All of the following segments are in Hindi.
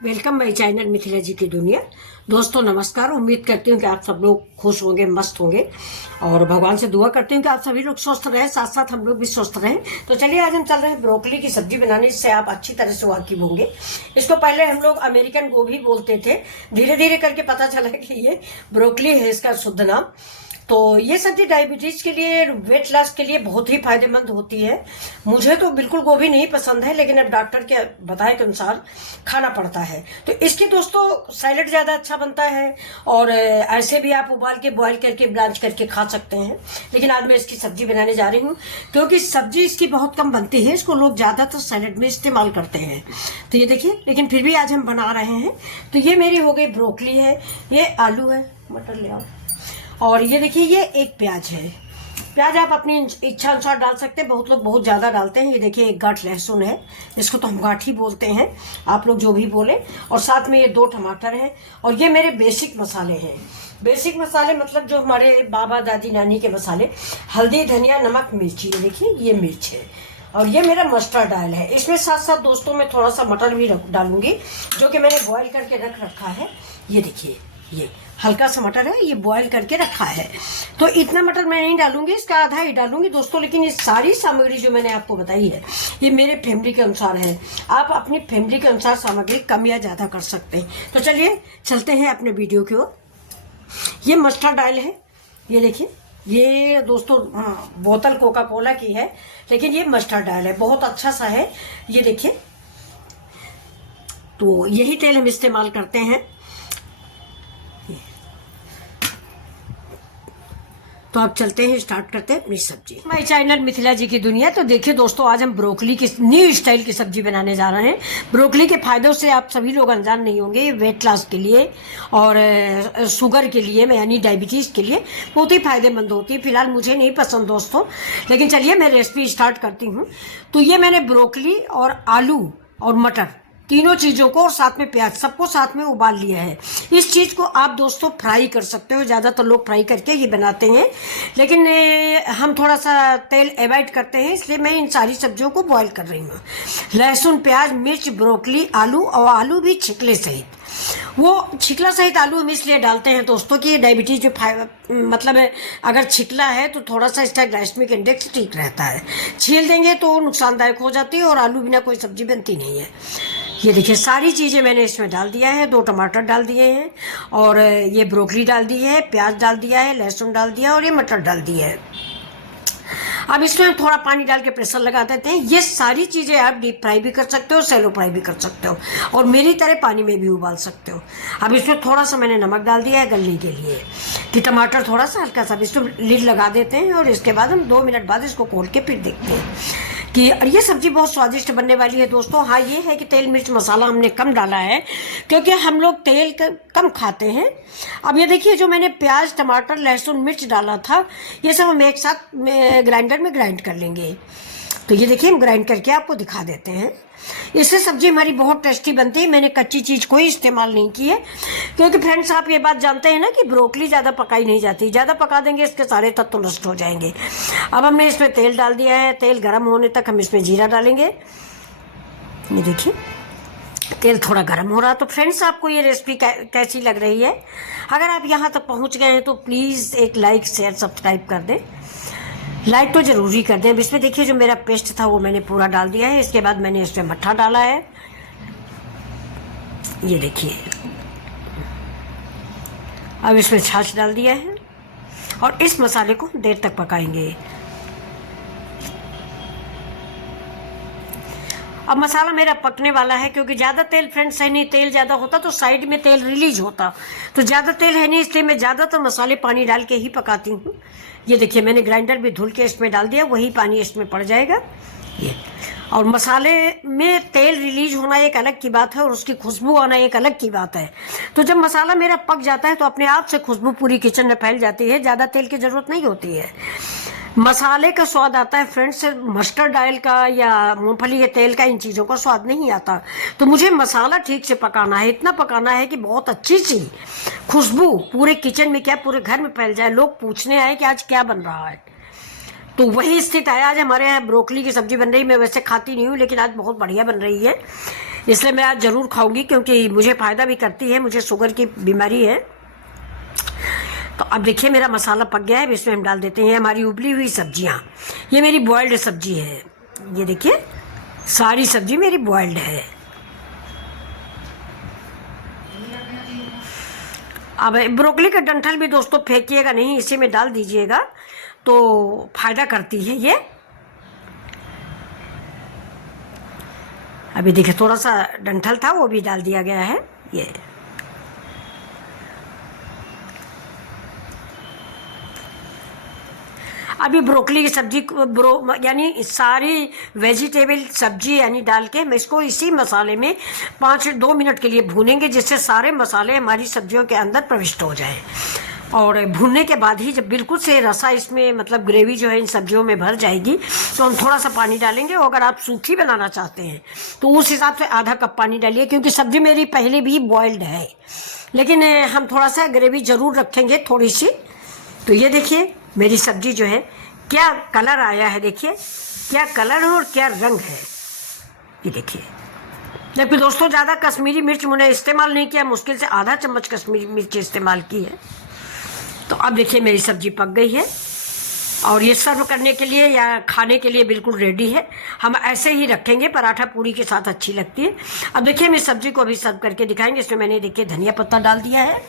वेलकम माई चैनल मिथिला जी की दुनिया। दोस्तों नमस्कार। उम्मीद करती हूँ कि आप सब लोग खुश होंगे, मस्त होंगे और भगवान से दुआ करती हूँ कि आप सभी लोग स्वस्थ रहें, साथ साथ हम लोग भी स्वस्थ रहें। तो चलिए आज हम चल रहे हैं ब्रोकली की सब्जी बनाने, इससे आप अच्छी तरह से वाकिफ होंगे। इसको पहले हम लोग अमेरिकन गोभी बोलते थे, धीरे धीरे करके पता चला कि ये ब्रोकली है इसका शुद्ध नाम। तो ये सब्जी डायबिटीज के लिए, वेट लॉस के लिए बहुत ही फायदेमंद होती है। मुझे तो बिल्कुल गोभी नहीं पसंद है, लेकिन अब डॉक्टर के बताए के अनुसार खाना पड़ता है। तो इसके दोस्तों सैलेड ज्यादा अच्छा बनता है और ऐसे भी आप उबाल के, बॉईल करके, ब्लांच करके खा सकते हैं। लेकिन आज मैं इसकी सब्जी बनाने जा रही हूँ क्योंकि सब्जी इसकी बहुत कम बनती है, इसको लोग ज्यादातर सैलेड में इस्तेमाल करते हैं। तो ये देखिए, लेकिन फिर भी आज हम बना रहे हैं। तो ये मेरी हो गई ब्रोकली है, ये आलू है, मटर ले आओ, और ये देखिए ये एक प्याज है। प्याज आप अपनी इच्छा अनुसार डाल सकते हैं, बहुत लोग बहुत ज़्यादा डालते हैं। ये देखिए एक गांठ लहसुन है, इसको तो हम गांठ ही बोलते हैं, आप लोग जो भी बोले। और साथ में ये 2 टमाटर हैं और ये मेरे बेसिक मसाले हैं। बेसिक मसाले मतलब जो हमारे बाबा दादी नानी के मसाले, हल्दी, धनिया, नमक, मिर्ची। ये देखिए ये मिर्च है और ये मेरा मस्टर्ड ऑयल है। इसमें साथ साथ दोस्तों मैं थोड़ा सा मटर भी डालूंगी, जो कि मैंने बॉईल करके रख रखा है। ये देखिए ये हल्का सा मटर है, ये बॉईल करके रखा है। तो इतना मटर मैं नहीं डालूंगी, इसका आधा ही डालूंगी दोस्तों। लेकिन ये सारी सामग्री जो मैंने आपको बताई है, ये मेरे फैमिली के अनुसार है। आप अपनी फैमिली के अनुसार सामग्री कम या ज्यादा कर सकते हैं। तो चलिए चलते हैं अपने वीडियो की ओर। ये मस्टर्ड ऑयल है, ये देखिए। ये दोस्तों बोतल कोका कोला की है, लेकिन ये मस्टर्ड ऑयल है, बहुत अच्छा सा है। ये देखिए, तो यही तेल हम इस्तेमाल करते हैं। तो आप चलते हैं, स्टार्ट करते हैं अपनी सब्जी। माय चैनल मिथिला जी की दुनिया। तो देखिए दोस्तों, आज हम ब्रोकली की न्यू स्टाइल की सब्जी बनाने जा रहे हैं। ब्रोकली के फायदों से आप सभी लोग अनजान नहीं होंगे। वेट लॉस के लिए और शुगर के लिए, यानी डायबिटीज के लिए बहुत ही फायदेमंद होती है। फिलहाल मुझे नहीं पसंद दोस्तों, लेकिन चलिए मैं रेसिपी स्टार्ट करती हूँ। तो ये मैंने ब्रोकली और आलू और मटर, तीनों चीजों को और साथ में प्याज, सबको साथ में उबाल लिया है। इस चीज को आप दोस्तों फ्राई कर सकते हो, ज्यादातर लोग फ्राई करके ही बनाते हैं, लेकिन हम थोड़ा सा तेल अवॉइड करते हैं, इसलिए मैं इन सारी सब्जियों को बॉईल कर रही हूँ। लहसुन, प्याज, मिर्च, ब्रोकली, आलू, और आलू भी छिकले सहित। वो छिकला सहित आलू हम इसलिए डालते हैं दोस्तों कि डायबिटीज जो मतलब है, अगर छिकला है तो थोड़ा सा इसका ग्लाइसेमिक इंडेक्स ठीक रहता है। छील देंगे तो नुकसानदायक हो जाती है और आलू बिना कोई सब्जी बनती नहीं है। ये देखिए सारी चीज़ें मैंने इसमें डाल दिया है। 2 टमाटर डाल दिए हैं और ये ब्रोकली डाल दी है, प्याज डाल दिया है, लहसुन डाल दिया और ये मटर डाल दिया है। अब इसमें थोड़ा पानी डाल के प्रेशर लगा देते हैं। ये सारी चीज़ें आप डीप फ्राई भी कर सकते हो, सैलो फ्राई भी कर सकते हो और मेरी तरह पानी में भी उबाल सकते हो। अब इसमें थोड़ा सा मैंने नमक डाल दिया है गलने के लिए, कि टमाटर थोड़ा सा हल्का सा। इसको लिड लगा देते हैं और इसके बाद हम 2 मिनट बाद इसको खोल के फिर देखते हैं कि ये सब्जी बहुत स्वादिष्ट बनने वाली है दोस्तों। हाँ, ये है कि तेल, मिर्च, मसाला हमने कम डाला है क्योंकि हम लोग तेल कम खाते हैं। अब ये देखिए, जो मैंने प्याज, टमाटर, लहसुन, मिर्च डाला था, ये सब हम एक साथ ग्राइंडर में ग्राइंड कर लेंगे। तो ये देखिए हम ग्राइंड करके आपको दिखा देते हैं। इससे सब्जी हमारी बहुत टेस्टी बनती है। मैंने कच्ची चीज कोई इस्तेमाल नहीं की है क्योंकि फ्रेंड्स आप ये बात जानते हैं ना कि ब्रोकली ज्यादा पकाई नहीं जाती। ज्यादा पका देंगे इसके सारे तत्व नष्ट हो जाएंगे। अब हमने इसमें तेल डाल दिया है। तेल गर्म होने तक हम इसमें जीरा डालेंगे। ये देखिए तेल थोड़ा गर्म हो रहा। तो फ्रेंड्स आपको ये रेसिपी कैसी लग रही है? अगर आप यहाँ तक पहुँच गए हैं तो प्लीज़ एक लाइक, शेयर, सब्सक्राइब कर दें। लाइक तो जरूरी कर दें। अब इसमें देखिए जो मेरा पेस्ट था वो मैंने पूरा डाल दिया है। इसके बाद मैंने इसमें मट्ठा डाला है, ये देखिए। अब इसमें छाछ डाल दिया है और इस मसाले को देर तक पकाएंगे। अब मसाला मेरा पकने वाला है क्योंकि ज़्यादा तेल फ्रेंड्स है नहीं। तेल ज़्यादा होता तो साइड में तेल रिलीज होता, तो ज़्यादा तेल है नहीं, इसलिए मैं ज़्यादातर मसाले पानी डाल के ही पकाती हूँ। ये देखिए मैंने ग्राइंडर भी धुल के इसमें डाल दिया, वही पानी इसमें पड़ जाएगा ये। और मसाले में तेल रिलीज होना एक अलग की बात है और उसकी खुशबू आना एक अलग की बात है। तो जब मसाला मेरा पक जाता है तो अपने आप से खुशबू पूरी किचन में फैल जाती है। ज़्यादा तेल की ज़रूरत नहीं होती है। मसाले का स्वाद आता है फ्रेंड्स, मस्टर्ड ऑयल का या मूंगफली के तेल का इन चीज़ों का स्वाद नहीं आता। तो मुझे मसाला ठीक से पकाना है, इतना पकाना है कि बहुत अच्छी सी खुशबू पूरे किचन में, क्या पूरे घर में फैल जाए, लोग पूछने आए कि आज क्या बन रहा है। तो वही स्थिति है। आज हमारे यहाँ ब्रोकली की सब्जी बन रही। मैं वैसे खाती नहीं हूँ, लेकिन आज बहुत बढ़िया बन रही है। इसलिए मैं आज ज़रूर खाऊंगी क्योंकि मुझे फ़ायदा भी करती है, मुझे शुगर की बीमारी है। तो अब देखिए मेरा मसाला पक गया है, इसमें हम डाल देते हैं हमारी उबली हुई सब्जियां। ये मेरी बॉइल्ड सब्जी है, ये देखिए सारी सब्जी मेरी बॉइल्ड है। अब ब्रोकली का डंठल भी दोस्तों फेंकिएगा नहीं, इसी में डाल दीजिएगा तो फायदा करती है ये। अभी देखिए थोड़ा सा डंठल था वो भी डाल दिया गया है। ये अभी ब्रोकली की सब्जी यानी सारी वेजिटेबल सब्जी यानी डाल के मैं इसको इसी मसाले में 2 मिनट के लिए भूनेंगे, जिससे सारे मसाले हमारी सब्जियों के अंदर प्रविष्ट हो जाए। और भूनने के बाद ही जब बिल्कुल से रसा इसमें मतलब ग्रेवी जो है इन सब्जियों में भर जाएगी तो हम थोड़ा सा पानी डालेंगे। और अगर आप सूखी बनाना चाहते हैं तो उस हिसाब से आधा कप पानी डालिए, क्योंकि सब्जी मेरी पहले भी बॉइल्ड है, लेकिन हम थोड़ा सा ग्रेवी ज़रूर रखेंगे थोड़ी सी। तो ये देखिए मेरी सब्जी जो है क्या कलर आया है, देखिए क्या कलर है और क्या रंग है, ये देखिए। जबकि दोस्तों ज़्यादा कश्मीरी मिर्च मैंने इस्तेमाल नहीं किया, मुश्किल से आधा चम्मच कश्मीरी मिर्च इस्तेमाल की है। तो अब देखिए मेरी सब्जी पक गई है और ये सर्व करने के लिए या खाने के लिए बिल्कुल रेडी है। हम ऐसे ही रखेंगे, पराठा पूरी के साथ अच्छी लगती है। अब देखिए मैं सब्जी को अभी सर्व करके दिखाएंगे। इसमें मैंने देखिए धनिया पत्ता डाल दिया है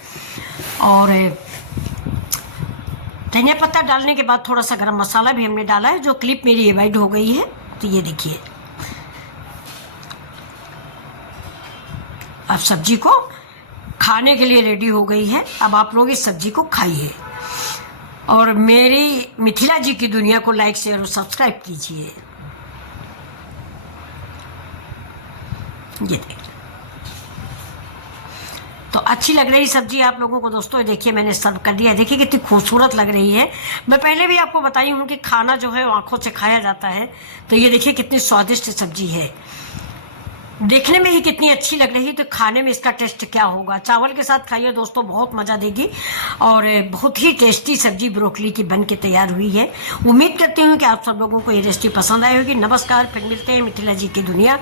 और धनिया पत्ता डालने के बाद थोड़ा सा गरम मसाला भी हमने डाला है, जो क्लिप मेरी एवॉइड हो गई है। तो ये देखिए अब सब्जी को खाने के लिए रेडी हो गई है। अब आप लोग इस सब्जी को खाइए और मेरी मिथिला जी की दुनिया को लाइक शेयर और सब्सक्राइब कीजिए। ये देखिए तो अच्छी लग रही सब्जी आप लोगों को दोस्तों। देखिए मैंने सर्व कर दिया है, देखिए कितनी खूबसूरत लग रही है। मैं पहले भी आपको बताई हूँ कि खाना जो है आंखों से खाया जाता है। तो ये देखिए कितनी स्वादिष्ट सब्जी है, देखने में ही कितनी अच्छी लग रही है, तो खाने में इसका टेस्ट क्या होगा। चावल के साथ खाइए दोस्तों, बहुत मज़ा देगी। और बहुत ही टेस्टी सब्जी ब्रोकली की बन के तैयार हुई है। उम्मीद करती हूँ कि आप सब लोगों को ये रेसिपी पसंद आई होगी। नमस्कार, फिर मिलते हैं मिथिला जी की दुनिया।